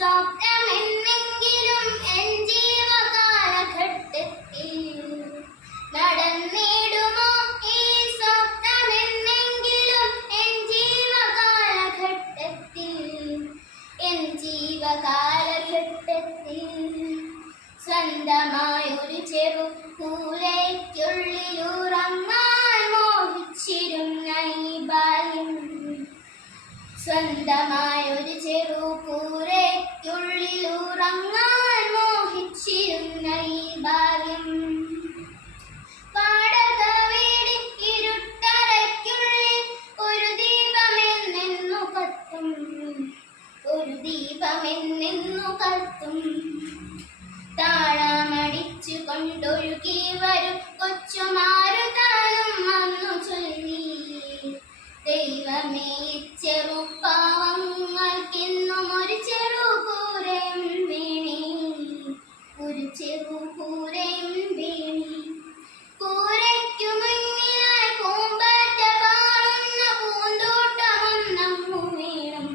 സ്വപ്നമെന്നെങ്കിലും എൻ ജീവകാലഘട്ടത്തിൽ നടന്നിടുമോ? ഈ സ്വപ്നമെന്നെങ്കിലും എൻ ജീവകാലഘട്ടത്തിൽ സ്വന്തമായൊരു ചെറു കൂരയ്ക്കുള്ളിലുറങ്ങാൻ മോഹിച്ചിരുന്ന ഈ ബാല്യം, സ്വന്തമായൊരു ചെറു കൂരയ്ക്കുള്ളിലുറങ്ങാൻ മോഹിച്ചിരുന്ന ഈ ബാല്യം, വാടക വീടിൻ ഇരുട്ടറയ്ക്കുള്ളിൽ ഒരു ദീപമെന്നെന്നു കത്തും, ഒരു ദീപമെന്നെന്നു കത്തും. താളമടിച്ചു കൊണ്ടൊഴുകി വരും കൊച്ചുമാരുതാനും വന്നു ചൊല്ലി, ദൈവമേ ചെറുപ്പാവങ്ങൾക്കെന്നും ഒരു ചെറുകൂരയും വേണേ, ഒരു ചെറുകൂരയും വേണേ. കൂരയ്ക്കു മുന്നിലായി പൂമ്പാറ്റ പാടുന്ന പൂന്തോട്ടമൊന്നങ്ങു വേണം.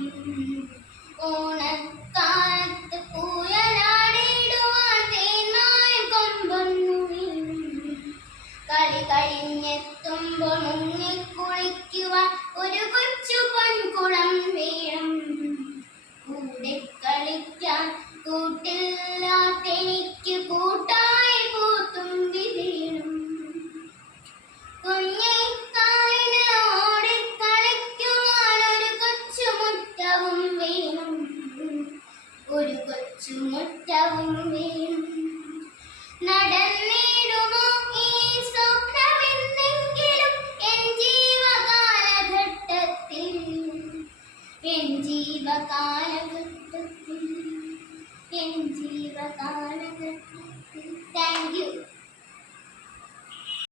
ഓണക്കാലത്ത് പൂയലാടിടുവാൻ തേന്മാവിൻ കൊമ്പൊന്നു വേണം. കളി കഴിഞ്ഞെത്തുമ്പോൾ മുങ്ങിക്കുളിക്കുവാൻ ഒരു കൊച്ചു പൊൻകുളം വേണം. കൂടെ കളിക്കാൻ കൂട്ടില്ലാത്തെനിക്ക് കൂട്ടായി പൂത്തുമ്പി വേണം. കുഞ്ഞിക്കാലിന് ഓടിക്കളിക്കുവാൻ ഒരു കൊച്ചുമുറ്റവും വേണം, ഒരു കൊച്ചുമുറ്റവും വേണം. നടന്നിടുമോ ഈ സ്വപ്നമെന്നെങ്കിലും എൻ ജീവകാലഘട്ടത്തിൽ, എൻ ജീവകാലഘട്ടത്തിൽ, എൻ ജീവകാലഘട്ടത്തിൽ. Thank U.